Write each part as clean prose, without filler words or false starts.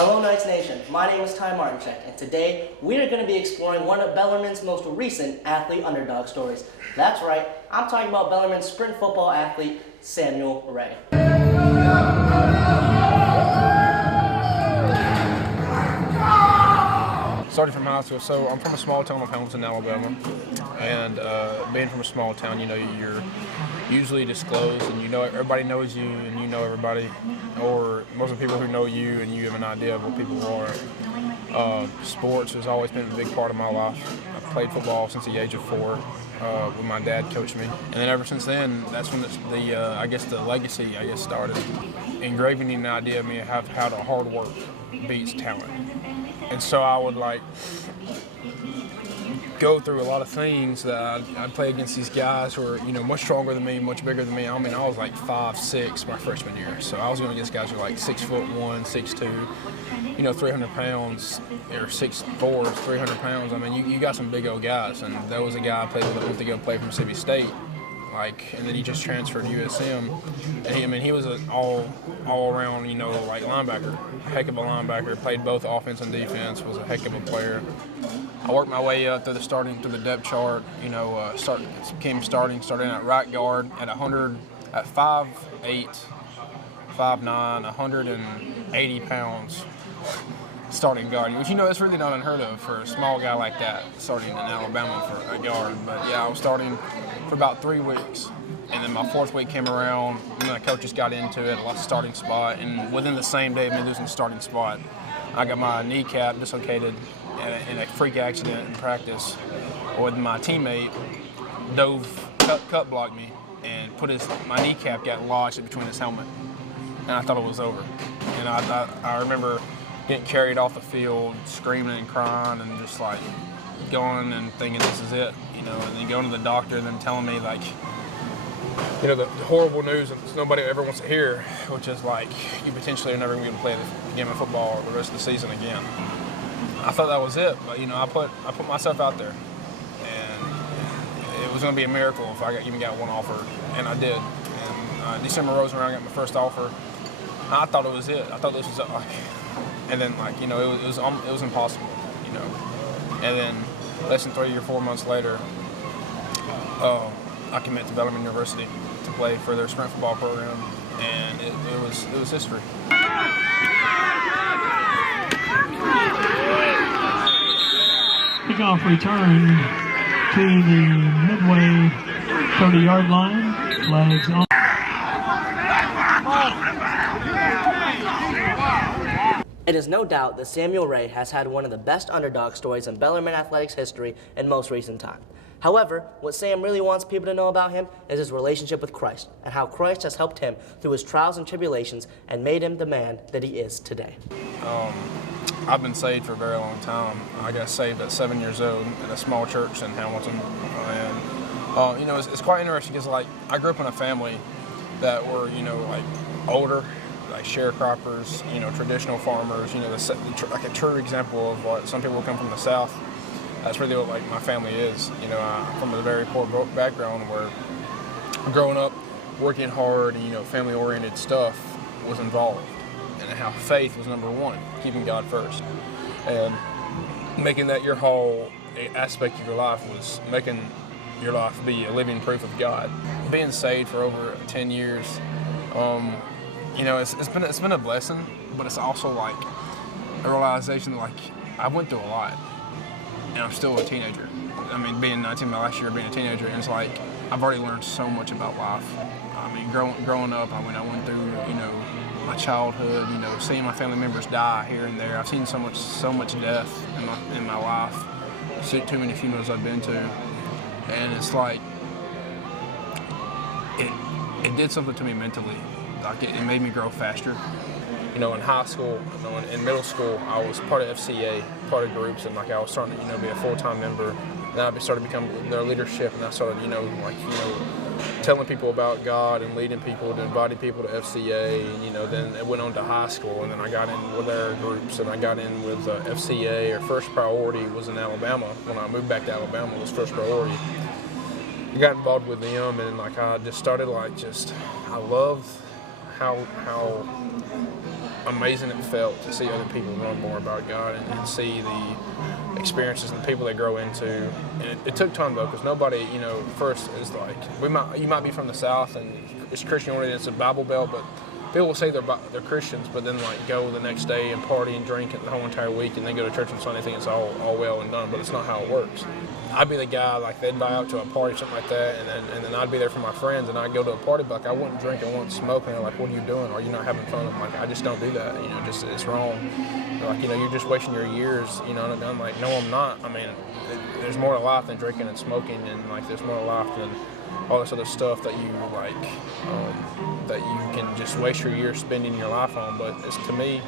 Hello Knights Nation, my name is Ty Martincheck, and today we are going to be exploring one of Bellarmine's most recent athlete underdog stories. That's right, I'm talking about Bellarmine's sprint football athlete, Samuel Ray. Starting from high school, so I'm from a small town of Hamilton, Alabama, and being from a small town, you're usually disclosed, and everybody knows you, and you know everybody, or most of the people who know you, and you have an idea of what people are. Sports has always been a big part of my life. I've played football since the age of 4, when my dad coached me, and then ever since then, that's when the legacy started, engraving the idea of me of how the hard work beats talent. And so I would go through a lot of things that I'd play against these guys who are much stronger than me, much bigger than me. I mean, I was like 5'6" my freshman year, so I was going against guys who were like 6'1", 6'2", 300 pounds, or 6'4", 300 pounds. I mean, you got some big old guys, and there was a guy I played with that went to go play for Mississippi State. And then he just transferred to USM, and he was an all-around, linebacker, a heck of a linebacker. Played both offense and defense. Was a heck of a player. I worked my way up through the depth chart. Starting at right guard at 5'8", 5'9", 180 pounds. Starting guard, which that's really not unheard of for a small guy like that, starting in Alabama for a guard. But yeah, I was starting for about 3 weeks, and then my 4th week came around, and my coaches got into it, I lost the starting spot, and within the same day of me losing the starting spot, I got my kneecap dislocated in a freak accident in practice, with my teammate cut blocked me, and my kneecap got lodged in between his helmet, and I thought it was over. And I remember getting carried off the field, screaming and crying, and just going and thinking this is it, and then going to the doctor and then telling me the horrible news that nobody ever wants to hear, which is you potentially are never going to play the game of football the rest of the season again. I thought that was it, but I put myself out there, and it was going to be a miracle if I even got one offer, and I did. And December rolls around, I got my first offer. I thought it was it. I thought this was it. And then it was impossible, And then less than 3 or 4 months later, I committed to Bellarmine University to play for their sprint football program, and it was history. Kickoff return to the midway 30-yard line. Flags on. It is no doubt that Samuel Ray has had one of the best underdog stories in Bellarmine athletics history in most recent time. However, what Sam really wants people to know about him is his relationship with Christ, and how Christ has helped him through his trials and tribulations and made him the man that he is today. I've been saved for a very long time. I got saved at 7 years old in a small church in Hamilton, and it's quite interesting because I grew up in a family that were older, sharecroppers, traditional farmers, like a true example of what some people come from the South. That's really what my family is. I'm from a very poor background where growing up, working hard, and family-oriented stuff was involved, and how faith was number one, keeping God first, and making that your whole aspect of your life was making your life be a living proof of God. Being saved for over 10 years. It's been a blessing, but it's also a realization that I went through a lot, and I'm still a teenager. I mean, being 19 my last year, being a teenager, and it's I've already learned so much about life. I mean, growing up, I went through my childhood, seeing my family members die here and there. I've seen so much death in my life. Too many funerals I've been to, and it's it did something to me mentally. It made me grow faster. In high school, in middle school, I was part of FCA, part of groups, and I was starting to, be a full-time member. And I started to become their leadership, and I started, telling people about God and leading people and inviting people to FCA. And, then it went on to high school, and then I got in with their groups, and I got in with FCA. Or First Priority was in Alabama. When I moved back to Alabama, it was First Priority. I got involved with them, and I just started I loved how amazing it felt to see other people learn more about God and see the experiences and the people they grow into. And it took time though, because nobody, first is like, you might be from the South and it's Christian oriented, it's a Bible Belt, but people will say they're Christians, but then like go the next day and party and drink the whole entire week, and then go to church on Sunday, think it's all well and done. But it's not how it works. I'd be the guy like they'd invite out to a party or something like that, and then I'd be there for my friends, and I'd go to a party, but like I wouldn't drink, I wouldn't smoke, and they're like, "What are you doing? Are you not having fun?" I'm like, "I just don't do that. Just it's wrong. They're like, you're just wasting your years. And I'm like, "No, I'm not. I mean, there's more to life than drinking and smoking, and like there's more to life than all this other stuff that you like, that you can just waste your years spending your life on." But it's, to me,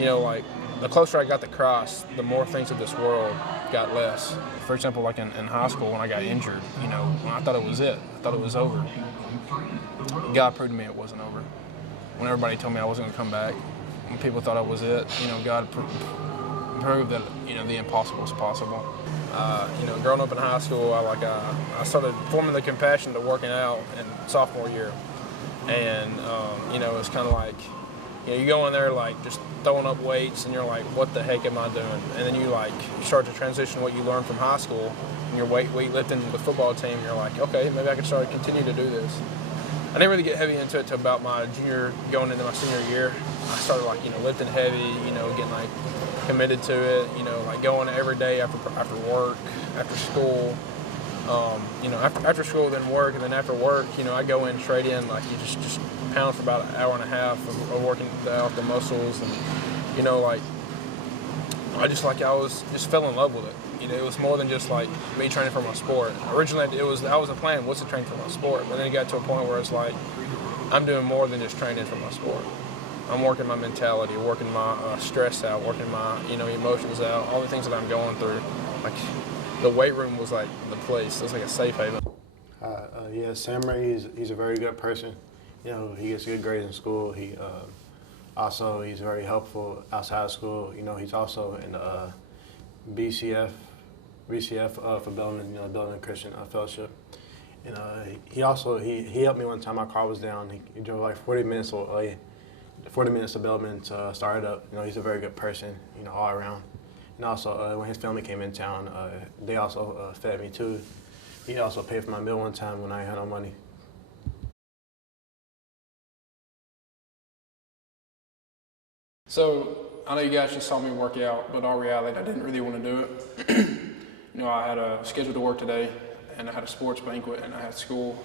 like the closer I got to Christ, the more things of this world got less. For example, like in high school when I got injured, when I thought it was it, I thought it was over. God proved to me it wasn't over. When everybody told me I wasn't going to come back, when people thought I was it, God proved that the impossible is possible. Growing up in high school, I started forming the compassion to working out in sophomore year, and it's kind of like you go in there like just throwing up weights, and you're like, what the heck am I doing? And then you start to transition what you learned from high school, and you're weightlifting with the football team. You're like, okay, maybe I can continue to do this. I didn't really get heavy into it until about my going into my senior year. I started lifting heavy, getting committed to it, going every day after work, after school. After school, then work, and then after work, I go in straight in, you just pound for about an hour and a half of working out the muscles, and I just fell in love with it. It was more than just me training for my sport. Originally, that was the plan, was to train for my sport, but then it got to a point where it's I'm doing more than just training for my sport. I'm working my mentality, working my stress out, working my emotions out, all the things that I'm going through. The weight room was the place. It was like a safe haven. Yeah, Sam Ray, he's a very good person. He gets good grades in school. He's very helpful outside of school. He's also in the BCF for Bellarmine, Bellarmine Christian Fellowship. And he helped me one time. My car was down. He drove 40 minutes away, 40 minutes to Bellarmine to start it up. He's a very good person, all around. And also, when his family came in town, they also fed me too. He also paid for my meal one time when I had no money. So I know you guys just saw me work out, but in all reality, I didn't really want to do it. I had a schedule to work today, and I had a sports banquet, and I had school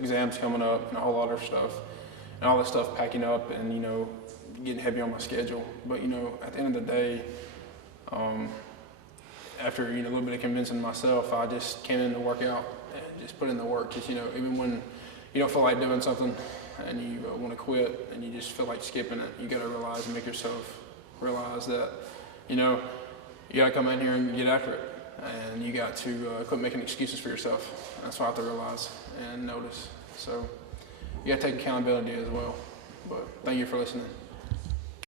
exams coming up, and a whole lot of stuff, and all this stuff packing up, and getting heavy on my schedule. But at the end of the day, after a little bit of convincing myself, I just came in to work out and just put in the work. Because even when you don't feel like doing something and you want to quit and you just feel like skipping it, you got to realize and make yourself realize that you got to come in here and get after it, and you got to quit making excuses for yourself. That's what I have to realize and notice. So you got to take accountability as well. But thank you for listening.